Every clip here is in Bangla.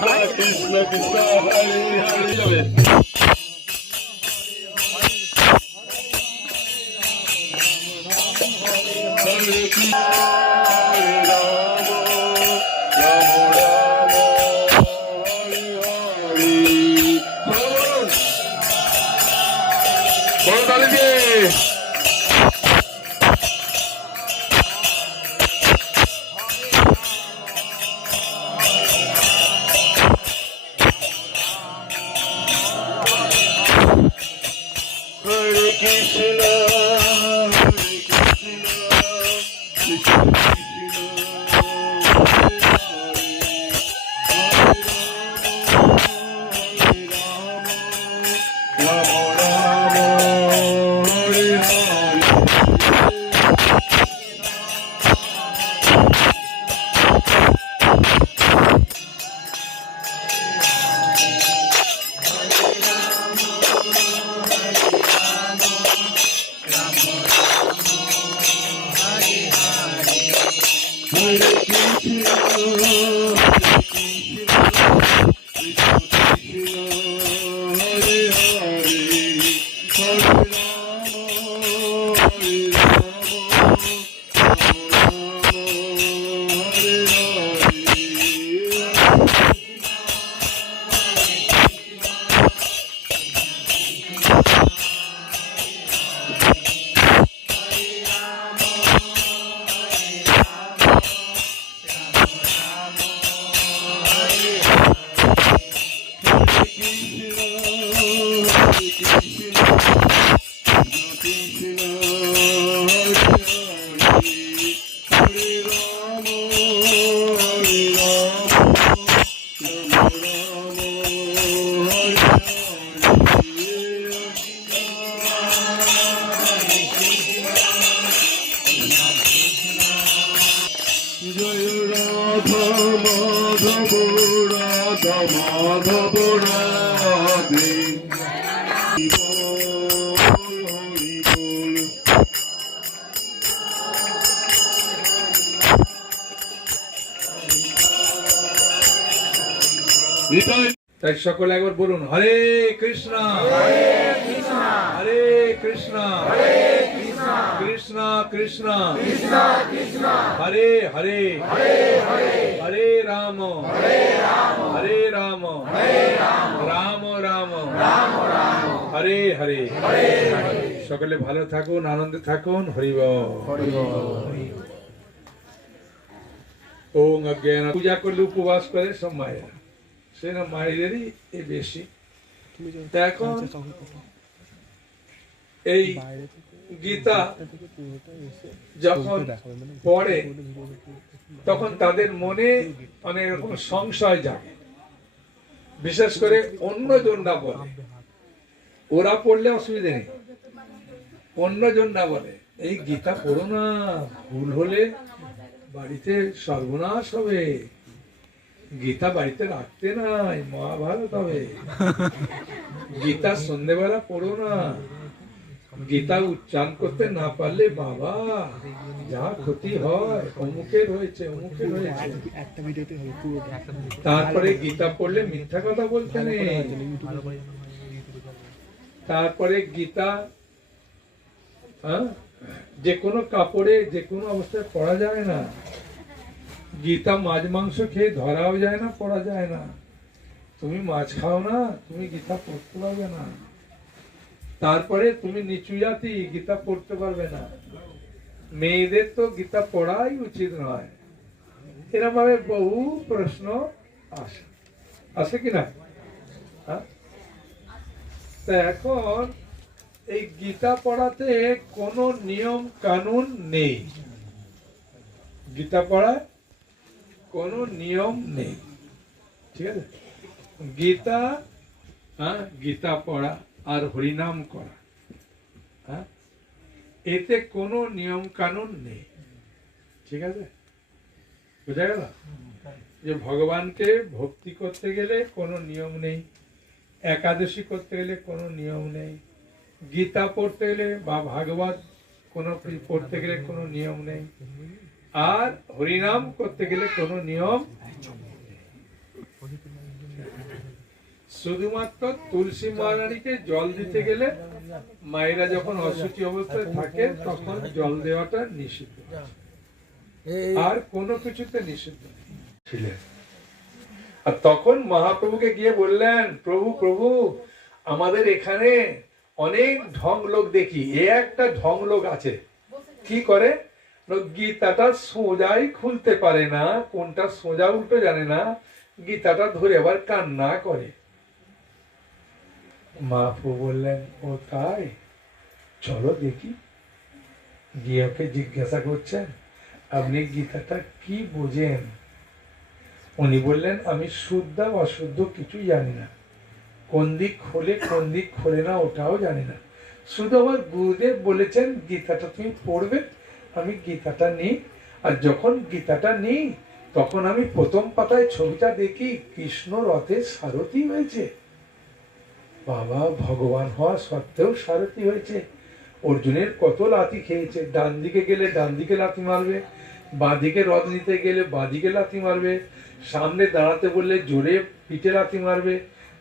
Hare Krishna Krishna Hare Hare Krishna তাই সকলে একবার বলুন হরে কৃষ্ণ। হরে কৃষ্ণ। হরে কৃষ্ণ। কৃষ্ণ। कृष्ण कृष्ण হরে हरे হরে রাম। রাম। রাম। রাম। হরে হরে। হরে সকলে ভালো থাকুন আনন্দে থাকুন। হরিব ওং অজ্ঞান। পূজা করলে উপবাস করে সব মায়েরা। সেটা মায়েদেরই এ বেশি। এখন এই গীতা যখন পড়ে, তখন তাদের মনে অনেক রকম সংশয় জাগে। বিশেষ করে অন্যজনরা বলে। ওরা পড়লে অসুবিধে নেই। অন্যজনরা বলে, এই গীতা পড়ো না, ভুল হলে বাড়িতে সর্বনাশ হবে। গীতা বাড়িতে রাখতে নাই, মহাভারত হবে। গীতা সন্ধেবেলা পড়ো না। গীতা উচ্চারণ করতে না পারলে বাবা যা ক্ষতি হয় অমুকের হয়েছে অমুকের হয়েছে তারপরে গীতা পড়লে মিথ্যা কথা বলতে নেই তারপরে গীতা যে কোনো কাপড়ে যে কোনো অবস্থায় পড়া যায় না। গীতা মাছ মাংস খেয়ে ধরাও যায় না পড়া যায় না। তুমি মাছ খাও না তুমি গীতা পড়তে পারবে না। তারপরে তুমি নিচু জাতি, গীতা পড়তে পারবে না। মেয়েদের তো গীতা পড়াই উচিত নয়। এরকম ভাবে বহু প্রশ্ন আসে। আসে কিনা হ্যাঁ? তা এখন এই গীতা পড়াতে কোনো নিয়ম কানুন নেই। গীতা পড়ায় কোনো নিয়ম নেই। ঠিক আছে? গীতা হ্যাঁ গীতা পড়া। আর হরিনাম করা। হ্যাঁ? এতে কোনো নিয়ম কানুন নেই। ঠিক আছে? বোঝা গেল? যে ভগবানকে ভক্তি করতে গেলে কোনো নিয়ম নেই, একাদশী করতে গেলে কোনো নিয়ম নেই, গীতা পড়তে গেলে বা ভাগবত কোনো পড়তে গেলে কোনো নিয়ম নেই, আর হরিনাম করতে গেলে কোনো নিয়ম শুধুমাত্র তুলসী মহারানীকে জল দিতে গেলে মায়েরা যখন অসুচি অবস্থায় থাকে তখন জল দেওয়াটা নিষিদ্ধ। আর কোনো কিছুতে নিষিদ্ধ ছিলেন আর তখন মহাপ্রভুকে গিয়ে বললেন প্রভু প্রভু আমাদের এখানে অনেক ঢং লোক দেখি এ একটা ঢং লোক আছে। কি করে? গীতাটা সোজাই খুলতে পারে না কোনটা সোজা উল্টো জানে না গীতাটা ধরে আবার কান্না করে। মহাপ্রভু বললেন, ও তাই? চলো দেখি। গিয়ে ওকে জিজ্ঞাসা করছেন, আপনি গীতাটা কি বোঝেন? উনি বললেন, আমি শুদ্ধ অশুদ্ধ কিছু জানি না। কোন দিক খোলে, কোন দিক খোলে না, ওটাও জানি না। শুধু আমার গুরুদেব বলেছেন, গীতাটা তুমি পড়বে, আমি গীতাটা নিই। আর যখন গীতাটা নিই, তখন আমি প্রথম পাতায় ছবিটা দেখি, কৃষ্ণ রথে সারথি হয়েছে। বাবা ভগবান হওয়া সত্ত্বেও সারথি হয়েছে। অর্জুনের কত লাথি খেয়েছে। ডান দিকে গেলে ডান দিকে লাথি মারবে বাঁদিকে রথ নিতে গেলে বাঁদিকে লাথি মারবে সামনে দাঁড়াতে বললে জোরে পিঠে লাথি মারবে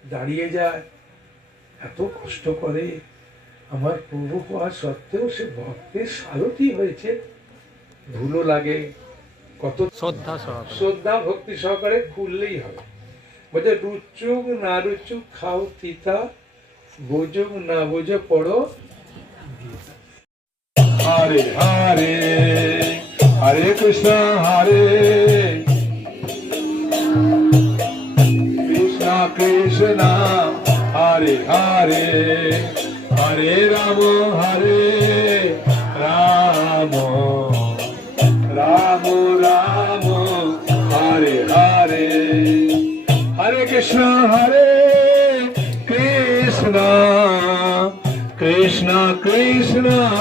দাঁড়িয়ে যায়। এত কষ্ট করে। আমার প্রভু হওয়া সত্ত্বেও সে ভক্তের সারথি হয়েছে। ধুলো লাগে। কত শ্রদ্ধা শ্রদ্ধা ভক্তি সহকারে খুললেই হবে। বলছে, রুচুক না রুচুক, খাও তিতা বুঝুক না বুঝে পড়ো। হরে হরে হরে কৃষ্ণ হরে কৃষ্ণ কৃষ্ণ, হরে হরে হরে রাম, হরে কৃষ্ণ।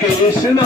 কৃষ্ণ